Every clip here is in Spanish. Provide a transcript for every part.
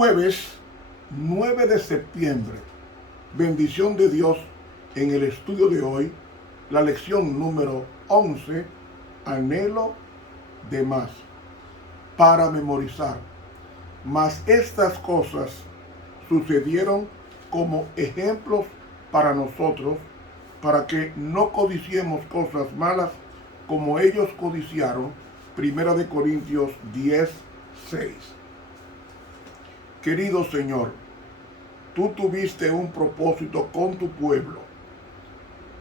Jueves 9 de septiembre, bendición de Dios. En el estudio de hoy, la lección número 11, anhelo de más, para memorizar. Mas estas cosas sucedieron como ejemplos para nosotros, para que no codiciemos cosas malas como ellos codiciaron. Primera de Corintios 10:6. Querido Señor, tú tuviste un propósito con tu pueblo.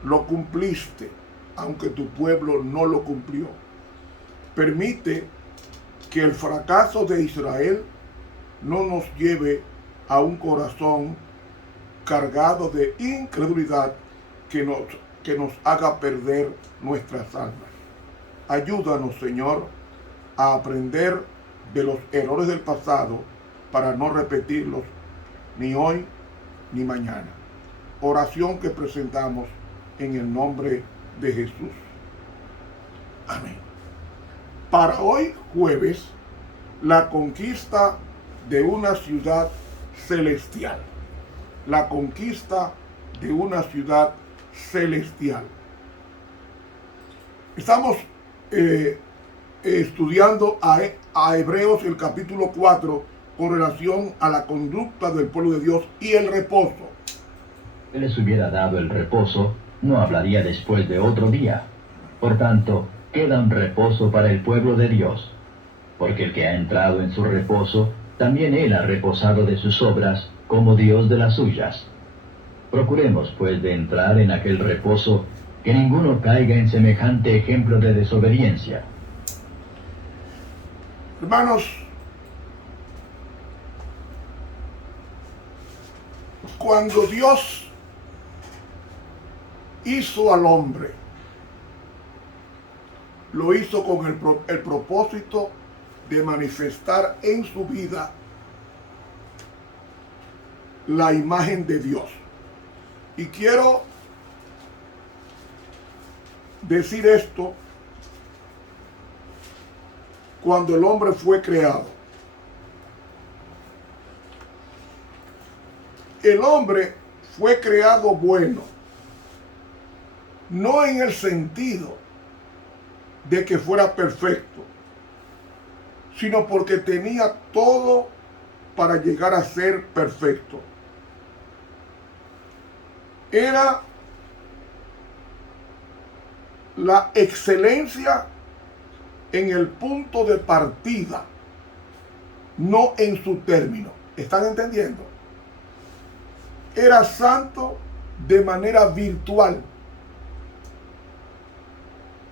Lo cumpliste, aunque tu pueblo no lo cumplió. Permite que el fracaso de Israel no nos lleve a un corazón cargado de incredulidad que nos haga perder nuestras almas. Ayúdanos, Señor, a aprender de los errores del pasado para no repetirlos ni hoy ni mañana. Oración que presentamos en el nombre de Jesús. Amén. Para hoy jueves, la conquista de una ciudad celestial. La conquista de una ciudad celestial. Estamos estudiando a Hebreos el capítulo 4 con relación a la conducta del pueblo de Dios y el reposo. Si les hubiera dado el reposo, no hablaría después de otro día. Por tanto, queda un reposo para el pueblo de Dios, porque el que ha entrado en su reposo, también él ha reposado de sus obras, como Dios de las suyas. Procuremos, pues, de entrar en aquel reposo, que ninguno caiga en semejante ejemplo de desobediencia. Hermanos, cuando Dios hizo al hombre, lo hizo con el propósito de manifestar en su vida la imagen de Dios. Y quiero decir esto: cuando el hombre fue creado, el hombre fue creado bueno, no en el sentido de que fuera perfecto, sino porque tenía todo para llegar a ser perfecto. Era la excelencia en el punto de partida, no en su término. ¿Están entendiendo? Era santo de manera virtual,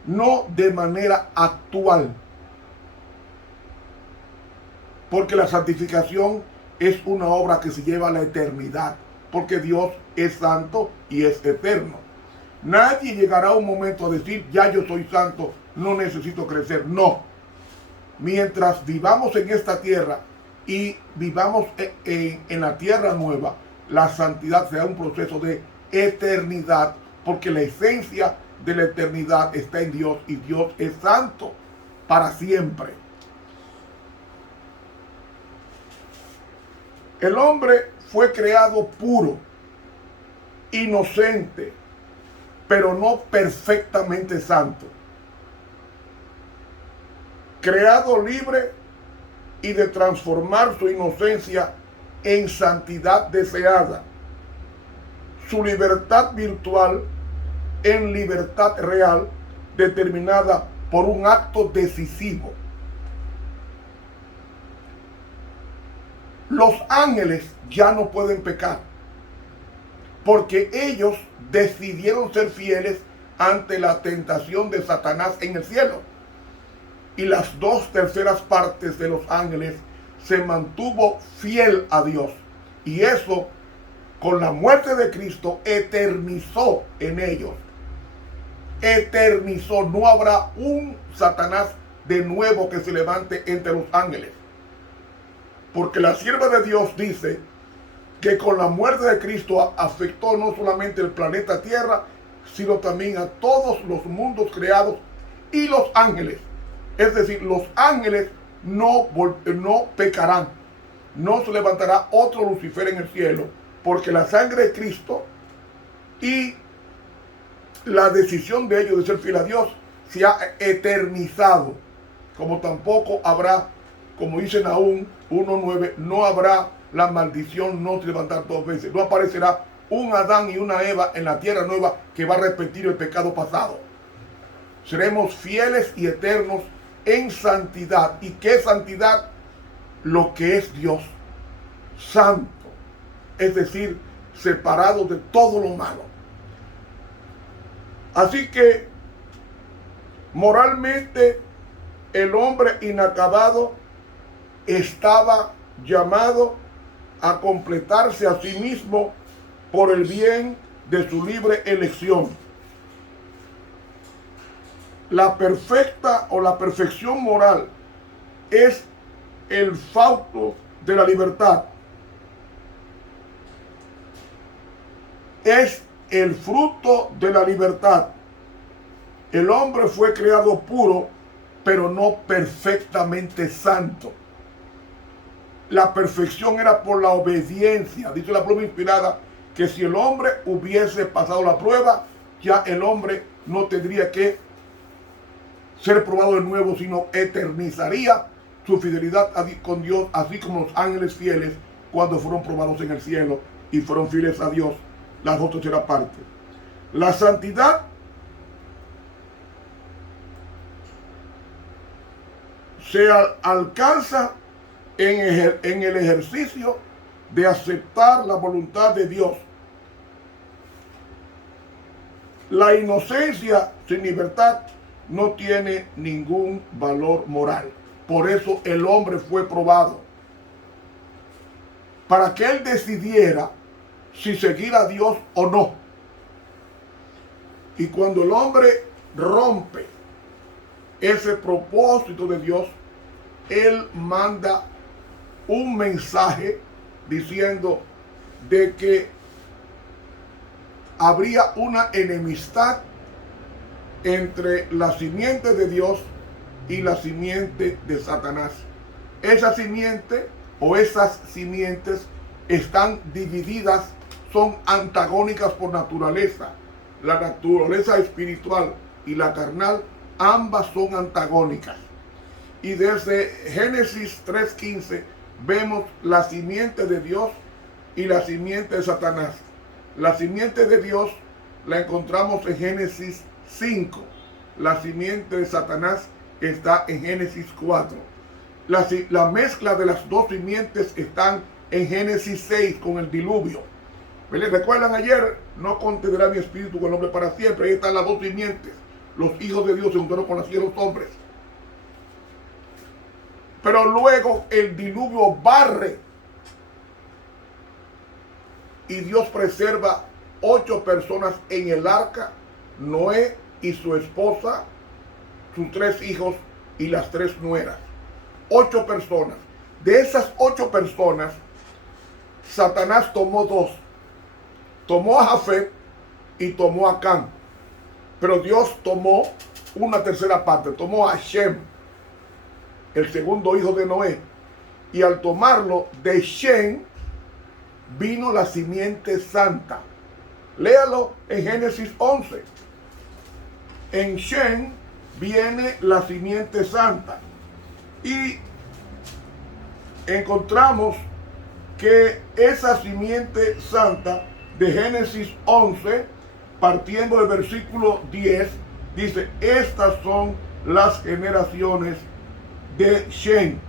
no de manera actual. Porque la santificación es una obra que se lleva a la eternidad, porque Dios es santo y es eterno. Nadie llegará a un momento a decir, ya yo soy santo, no necesito crecer. No. Mientras vivamos en esta tierra y vivamos en la tierra nueva, la santidad será un proceso de eternidad, porque la esencia de la eternidad está en Dios y Dios es santo para siempre. El hombre fue creado puro, inocente, pero no perfectamente santo. Creado libre y de transformar su inocencia en santidad deseada, su libertad virtual en libertad real, determinada por un acto decisivo. Los ángeles ya no pueden pecar, porque ellos decidieron ser fieles ante la tentación de Satanás en el cielo. Y las 2/3 partes de los ángeles se mantuvo fiel a Dios. Y eso, con la muerte de Cristo, eternizó en ellos. Eternizó. No habrá un Satanás de nuevo que se levante entre los ángeles. Porque la sierva de Dios dice que con la muerte de Cristo afectó no solamente el planeta Tierra, sino también a todos los mundos creados y los ángeles. Es decir, los ángeles no pecarán. no se levantará otro Lucifer en el cielo, porque la sangre de Cristo y la decisión de ellos de ser fiel a Dios se ha eternizado, como tampoco habrá, como dice Nahum 1:9, no habrá la maldición, no se levantar dos veces, no aparecerá un Adán y una Eva en la tierra nueva que va a repetir el pecado pasado. Seremos fieles y eternos en santidad. ¿Y qué santidad? Lo que es Dios, santo, es decir, separado de todo lo malo. Así que moralmente el hombre inacabado estaba llamado a completarse a sí mismo por el bien de su libre elección. La perfecta o la perfección moral es el fausto de la libertad. Es el fruto de la libertad. El hombre fue creado puro, pero no perfectamente santo. La perfección era por la obediencia. Dice la pluma inspirada que si el hombre hubiese pasado la prueba, ya el hombre no tendría que ser probado de nuevo, sino eternizaría su fidelidad con Dios, así como los ángeles fieles cuando fueron probados en el cielo y fueron fieles a Dios. La otra tercera parte. La santidad se alcanza en el ejercicio de aceptar la voluntad de Dios. La inocencia sin libertad no tiene ningún valor moral. Por eso el hombre fue probado, para que él decidiera si seguir a Dios o no. Y cuando el hombre rompe ese propósito de Dios, él manda un mensaje diciendo de que habría una enemistad entre la simiente de Dios y la simiente de Satanás. Esa simiente o esas simientes están divididas, son antagónicas por naturaleza. La naturaleza espiritual y la carnal, ambas son antagónicas. Y desde Génesis 3:15 vemos la simiente de Dios y la simiente de Satanás. La simiente de Dios la encontramos en Génesis 5. La simiente de Satanás está en Génesis 4. La mezcla de las dos simientes están en Génesis 6 con el diluvio. ¿Recuerdan ayer? No contendrá mi espíritu con el hombre para siempre. Ahí están las dos simientes. Los hijos de Dios se juntaron con las hijas de los hombres. Pero luego el diluvio barre y Dios preserva 8 personas en el arca: Noé y su esposa, sus 3 hijos y las 3 nueras. 8 personas. De esas 8 personas, Satanás tomó 2. Tomó a Jafet y tomó a Cam. Pero Dios tomó una tercera parte. Tomó a Shem, el segundo hijo de Noé. Y al tomarlo, de Shem vino la simiente santa. Léalo en Génesis 11. En Shem viene la simiente santa. Y encontramos que esa simiente santa de Génesis 11, partiendo del versículo 10, dice: estas son las generaciones de Shem.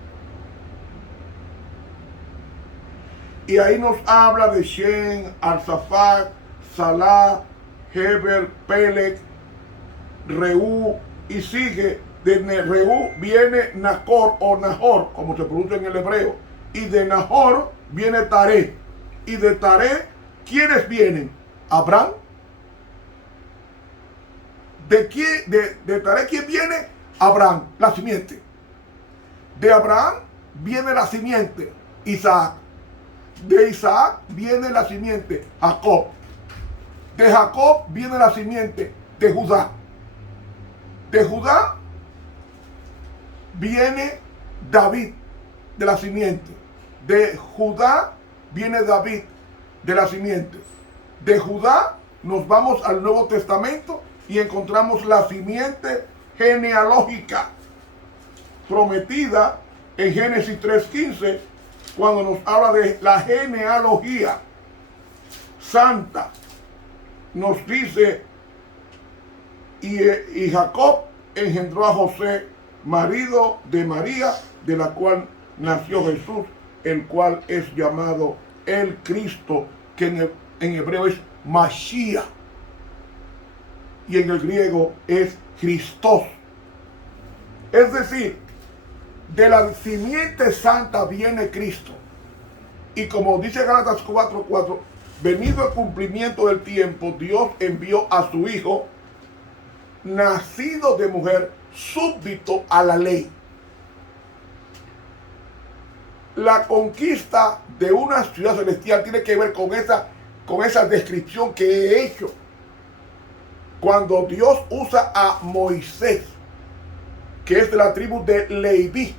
Y ahí nos habla de Shem, Arsafat, Salah, Heber, Peleg, Reú, y sigue. De Reú viene Nacor o Nahor, como se pronuncia en el hebreo. Y de Nahor viene Taré. Y de Taré, ¿quiénes vienen? Abraham. De Taré, ¿quién viene? Abraham, la simiente. De Abraham viene la simiente, Isaac. De Isaac viene la simiente, Jacob. De Jacob viene la simiente de Judá. De Judá viene David, de la simiente. De Judá viene David, de la simiente. De Judá nos vamos al Nuevo Testamento y encontramos la simiente genealógica prometida en Génesis 3:15, cuando nos habla de la genealogía santa. Nos dice, y Jacob engendró a José, marido de María, de la cual nació Jesús, el cual es llamado el Cristo, que en hebreo es Mashiach, y en el griego es Christos. Es decir, de la simiente santa viene Cristo. Y como dice Gálatas 4:4, venido el cumplimiento del tiempo, Dios envió a su Hijo, nacido de mujer, súbdito a la ley. La conquista de una ciudad celestial tiene que ver con esa descripción que he hecho. Cuando Dios usa a Moisés, que es de la tribu de Leví,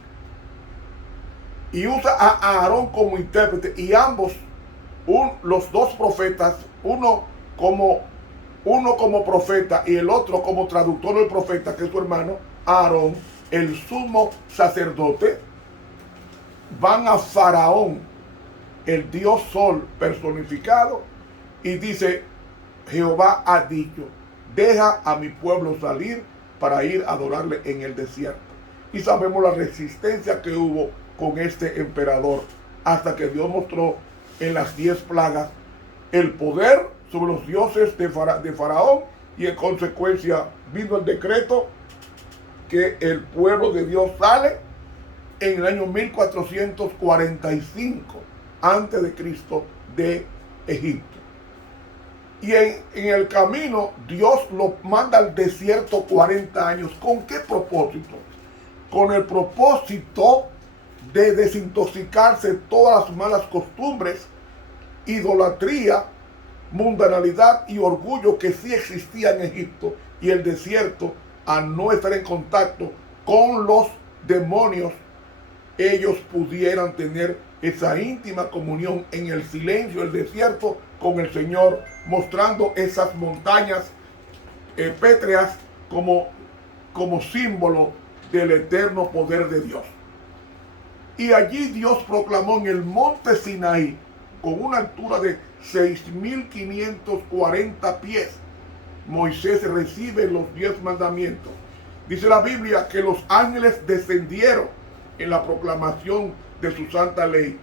y usa a Aarón como intérprete, y ambos, los dos profetas, uno como profeta y el otro como traductor del profeta, que es su hermano Aarón, el sumo sacerdote, van a Faraón, el dios sol personificado, y dice: Jehová ha dicho, deja a mi pueblo salir para ir a adorarle en el desierto. Y sabemos la resistencia que hubo con este emperador, hasta que Dios mostró en las 10 plagas el poder sobre los dioses de Faraón, y en consecuencia vino el decreto que el pueblo de Dios sale en el año 1445 antes de Cristo de Egipto. Y en el camino Dios lo manda al desierto 40 años. ¿Con qué propósito? Con el propósito de desintoxicarse todas las malas costumbres, idolatría, mundanalidad y orgullo que sí existía en Egipto, y el desierto, al no estar en contacto con los demonios, ellos pudieran tener esa íntima comunión en el silencio del desierto con el Señor, mostrando esas montañas pétreas como símbolo del eterno poder de Dios. Y allí Dios proclamó en el monte Sinaí, con una altura de 6.540 pies, Moisés recibe los 10 mandamientos. Dice la Biblia que los ángeles descendieron en la proclamación de su santa ley.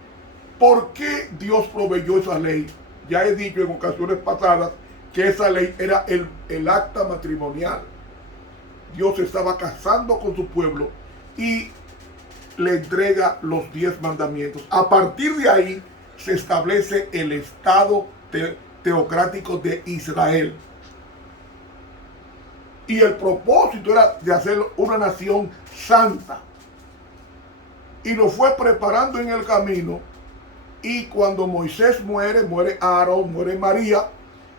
¿Por qué Dios proveyó esa ley? Ya he dicho en ocasiones pasadas que esa ley era el acta matrimonial. Dios estaba casando con su pueblo y le entrega los 10 mandamientos. A partir de ahí se establece el Estado teocrático de Israel. Y el propósito era de hacer una nación santa. Y lo fue preparando en el camino. Y cuando Moisés muere Aarón, muere María,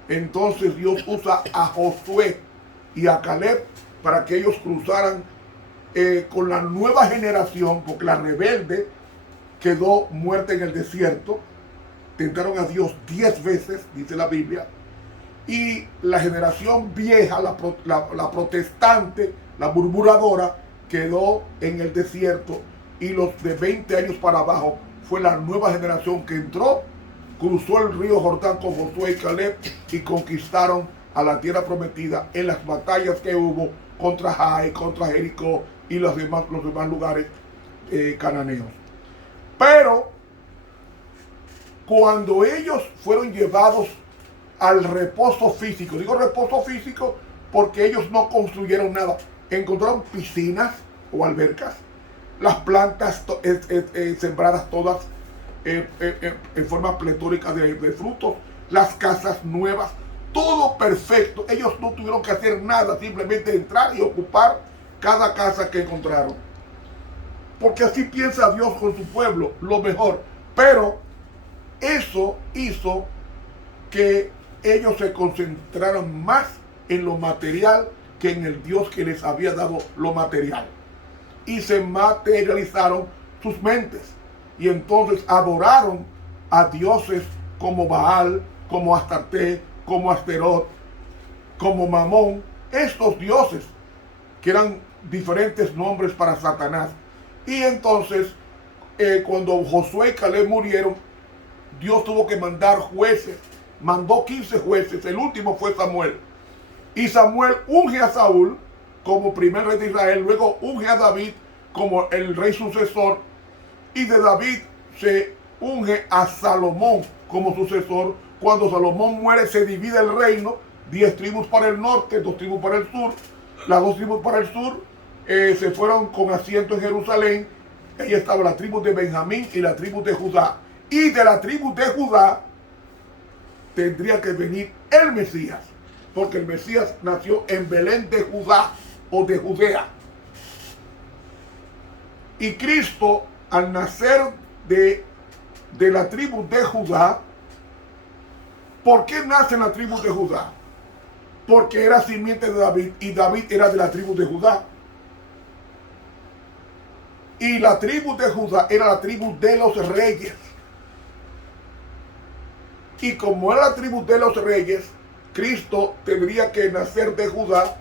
entonces Dios usa a Josué y a Caleb para que ellos cruzaran con la nueva generación, porque la rebelde quedó muerta en el desierto. Tentaron a Dios 10 veces, dice la Biblia. Y la generación vieja, la protestante, la murmuradora, quedó en el desierto. Y los de 20 años para abajo fue la nueva generación que entró, cruzó el río Jordán con Josué y Caleb y conquistaron a la tierra prometida en las batallas que hubo contra Jai, contra Jericó y los demás lugares cananeos. Pero cuando ellos fueron llevados al reposo físico, digo reposo físico porque ellos no construyeron nada, encontraron piscinas o albercas, las plantas sembradas todas en forma pletórica de frutos, las casas nuevas, todo perfecto. Ellos no tuvieron que hacer nada, simplemente entrar y ocupar cada casa que encontraron. Porque así piensa Dios con su pueblo, lo mejor. Pero eso hizo que ellos se concentraran más en lo material que en el Dios que les había dado lo material. Y se materializaron sus mentes. y entonces adoraron a dioses como Baal, como Astarte, como Asterot, como Mamón, estos dioses que eran diferentes nombres para Satanás. Y entonces cuando Josué y Caleb murieron, Dios tuvo que mandar jueces, mandó 15 jueces, el último fue Samuel. Y Samuel unge a Saúl como primer rey de Israel, luego unge a David como el rey sucesor, y de David se unge a Salomón como sucesor. Cuando Salomón muere, se divide el reino, 10 tribus para el norte, 2 tribus para el sur. Las 2 tribus para el sur se fueron con asiento en Jerusalén. Ahí estaba la tribu de Benjamín y la tribu de Judá. Y de la tribu de Judá tendría que venir el Mesías, porque el Mesías nació en Belén de Judá o de Judea. Y Cristo, al nacer de la tribu de Judá, ¿por qué nace en la tribu de Judá? Porque era simiente de David, y David era de la tribu de Judá. Y la tribu de Judá era la tribu de los reyes. Y como era la tribu de los reyes, Cristo tendría que nacer de Judá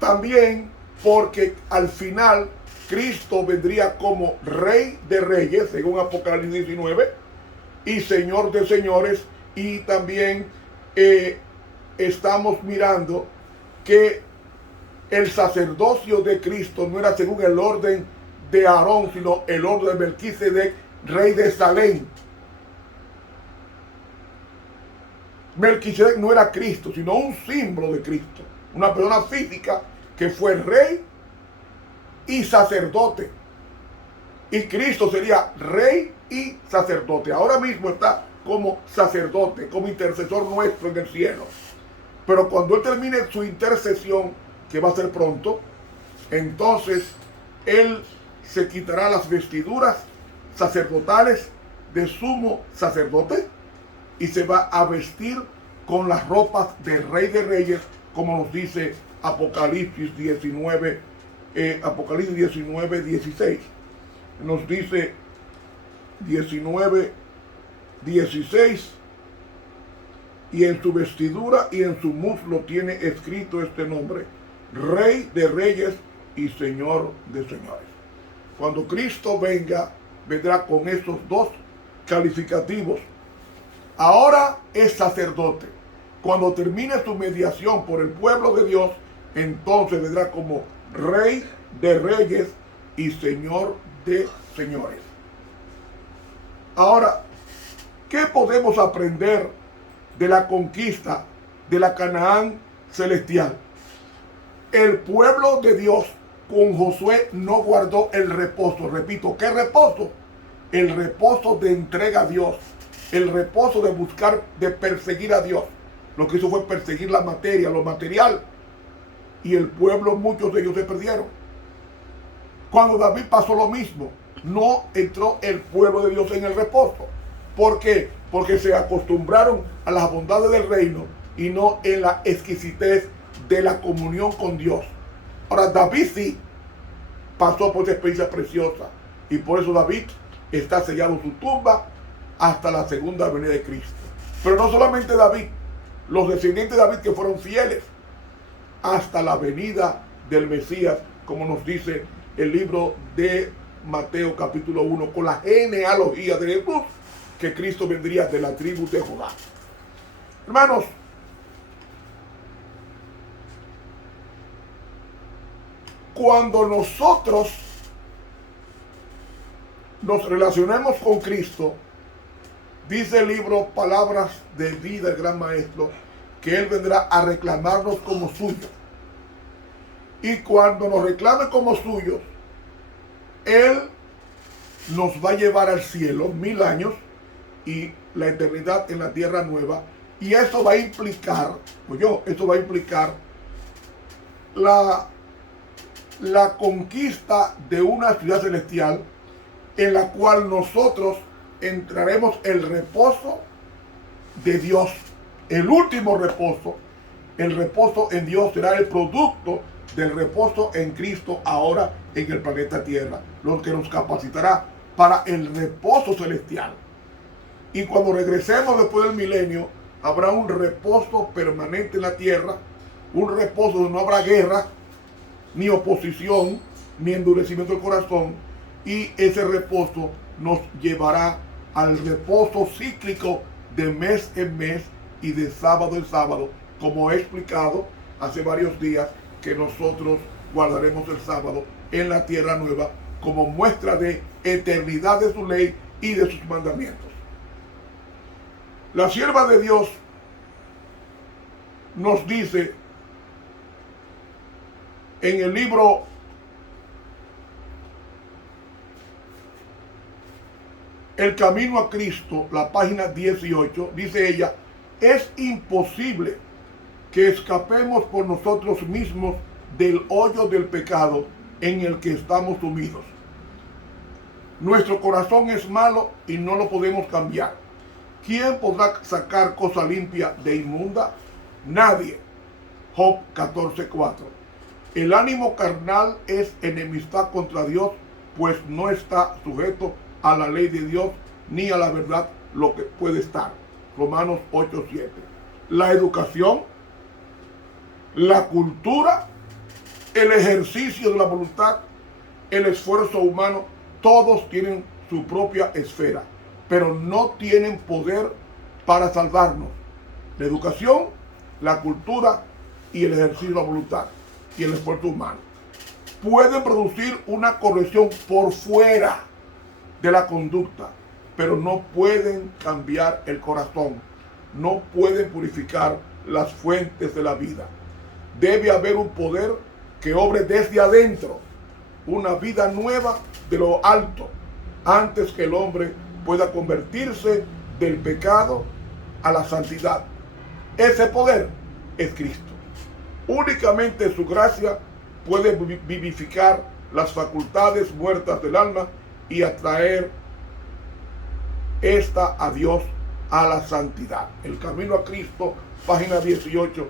también, porque al final Cristo vendría como Rey de Reyes, según Apocalipsis 19, y Señor de Señores. Y también estamos mirando que el sacerdocio de Cristo no era según el orden de Aarón, sino el orden de Melquisedec, rey de Salem. Melquisedec no era Cristo, sino un símbolo de Cristo, una persona física que fue rey y sacerdote. Y Cristo sería rey y sacerdote. Ahora mismo está como sacerdote, como intercesor nuestro en el cielo. Pero cuando Él termine su intercesión, que va a ser pronto, entonces Él se quitará las vestiduras sacerdotales de sumo sacerdote y se va a vestir con las ropas del Rey de Reyes, como nos dice Apocalipsis 19, 16. Nos dice 19, 16, y en su vestidura y en su muslo tiene escrito este nombre: Rey de Reyes y Señor de Señores. Cuando Cristo venga, vendrá con estos dos calificativos. Ahora es sacerdote. Cuando termine su mediación por el pueblo de Dios, entonces vendrá como Rey de Reyes y Señor de Señores. Ahora, ¿qué podemos aprender de la conquista de la Canaán celestial? El pueblo de Dios con Josué no guardó el reposo. Repito, ¿qué reposo? El reposo de entrega a Dios. El reposo de buscar, de perseguir a Dios. Lo que hizo fue perseguir la materia, lo material. Y el pueblo, muchos de ellos se perdieron. Cuando David pasó lo mismo, no entró el pueblo de Dios en el reposo. ¿Por qué? Porque se acostumbraron a las bondades del reino y no en la exquisitez de la comunión con Dios. Ahora, David sí pasó por esa experiencia preciosa, y por eso David está sellado en su tumba hasta la segunda venida de Cristo. Pero no solamente David, los descendientes de David que fueron fieles hasta la venida del Mesías, como nos dice el libro de Mateo capítulo 1, con la genealogía de Jesús, que Cristo vendría de la tribu de Judá. Hermanos, cuando nosotros nos relacionemos con Cristo, dice el libro Palabras de Vida del Gran Maestro, que Él vendrá a reclamarnos como suyos. Y cuando nos reclame como suyos, Él nos va a llevar al cielo 1000 años y la eternidad en la tierra nueva. Y eso va a implicar, esto va a implicar la conquista de una ciudad celestial, en la cual nosotros entraremos el reposo de Dios, el último reposo. El reposo en Dios será el producto del reposo en Cristo ahora en el planeta Tierra, lo que nos capacitará para el reposo celestial. Y cuando regresemos después del milenio, habrá un reposo permanente en la tierra, un reposo donde no habrá guerra, ni oposición, ni endurecimiento del corazón, y ese reposo nos llevará al reposo cíclico de mes en mes y de sábado en sábado, como he explicado hace varios días, que nosotros guardaremos el sábado en la tierra nueva como muestra de eternidad de su ley y de sus mandamientos. La sierva de Dios nos dice en el libro El Camino a Cristo, la página 18, dice ella: es imposible que escapemos por nosotros mismos del hoyo del pecado en el que estamos sumidos. Nuestro corazón es malo y no lo podemos cambiar. ¿Quién podrá sacar cosa limpia de inmunda? Nadie. Job 14:4. El ánimo carnal es enemistad contra Dios, pues no está sujeto a la ley de Dios ni a la verdad lo que puede estar. Romanos 8:7. La educación, la cultura, el ejercicio de la voluntad, el esfuerzo humano, todos tienen su propia esfera, pero no tienen poder para salvarnos. La educación, la cultura y el ejercicio de la voluntad y el esfuerzo humano pueden producir una corrección por fuera de la conducta, pero no pueden cambiar el corazón, no pueden purificar las fuentes de la vida. Debe haber un poder que obre desde adentro, una vida nueva de lo alto, antes que el hombre pueda convertirse del pecado a la santidad. Ese poder es Cristo. Únicamente su gracia puede vivificar las facultades muertas del alma y atraer esta a Dios, a la santidad. El Camino a Cristo, página 18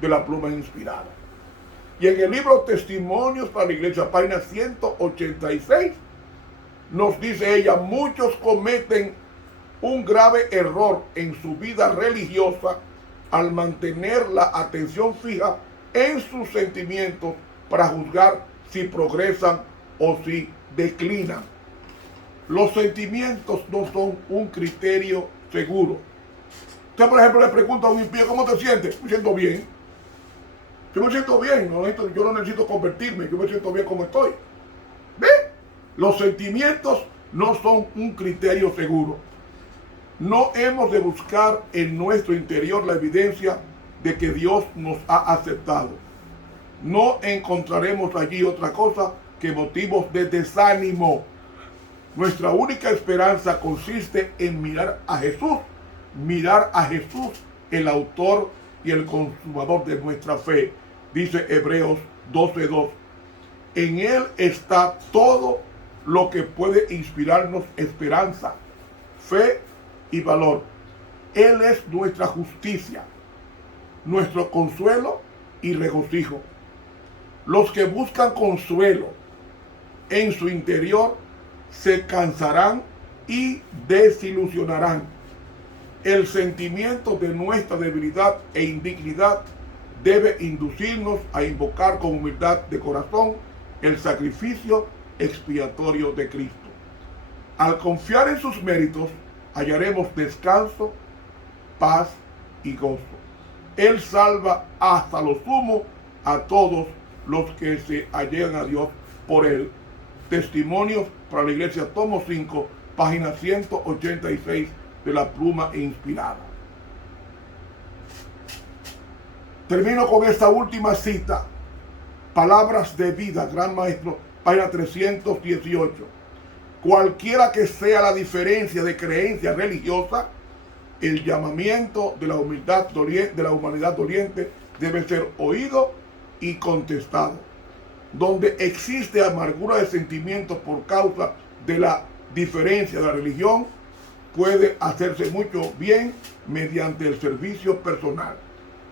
de la Pluma Inspirada. Y en el libro Testimonios para la Iglesia, página 186, nos dice ella: muchos cometen un grave error en su vida religiosa al mantener la atención fija en sus sentimientos para juzgar si progresan o si declinan. Los sentimientos no son un criterio seguro. Usted, por ejemplo, le pregunta a un impío: ¿cómo te sientes? Me siento bien. Yo me siento bien, yo no necesito convertirme, yo me siento bien como estoy. ¿Ve? Los sentimientos no son un criterio seguro. No hemos de buscar en nuestro interior la evidencia de que Dios nos ha aceptado. No encontraremos allí otra cosa que motivos de desánimo. Nuestra única esperanza consiste en mirar a Jesús, el autor y el consumador de nuestra fe. Dice Hebreos 12:2. En Él está todo lo que puede inspirarnos esperanza, fe y valor. Él es nuestra justicia, nuestro consuelo y regocijo. Los que buscan consuelo en su interior se cansarán y desilusionarán. El sentimiento de nuestra debilidad e indignidad debe inducirnos a invocar con humildad de corazón el sacrificio expiatorio de Cristo. Al confiar en sus méritos, hallaremos descanso, paz y gozo. Él salva hasta lo sumo a todos los que se allegan a Dios por Él. Testimonios para la Iglesia, tomo 5, página 186 de la Pluma Inspirada. Termino con esta última cita. Palabras de vida, Gran Maestro, página 318. Cualquiera que sea la diferencia de creencia religiosa, el llamamiento de la humanidad doliente debe ser oído y contestado. Donde existe amargura de sentimientos por causa de la diferencia de la religión, puede hacerse mucho bien mediante el servicio personal.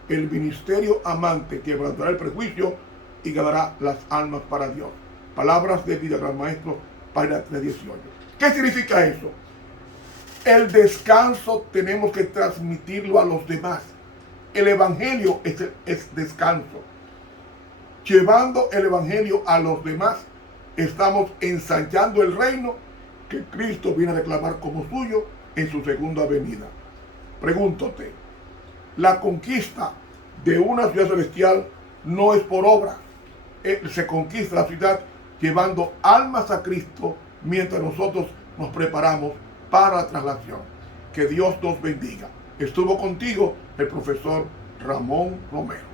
El ministerio amante quebrantará el prejuicio y ganará las almas para Dios. Palabras de vida, Gran Maestro, página 318. ¿Qué significa eso? El descanso tenemos que transmitirlo a los demás. El evangelio es descanso. Llevando el evangelio a los demás, estamos ensayando el reino que Cristo viene a reclamar como suyo en su segunda venida. Pregúntate, la conquista de una ciudad celestial no es por obra. Se conquista la ciudad llevando almas a Cristo mientras nosotros nos preparamos para la traslación. Que Dios nos bendiga. Estuvo contigo el profesor Ramón Romero.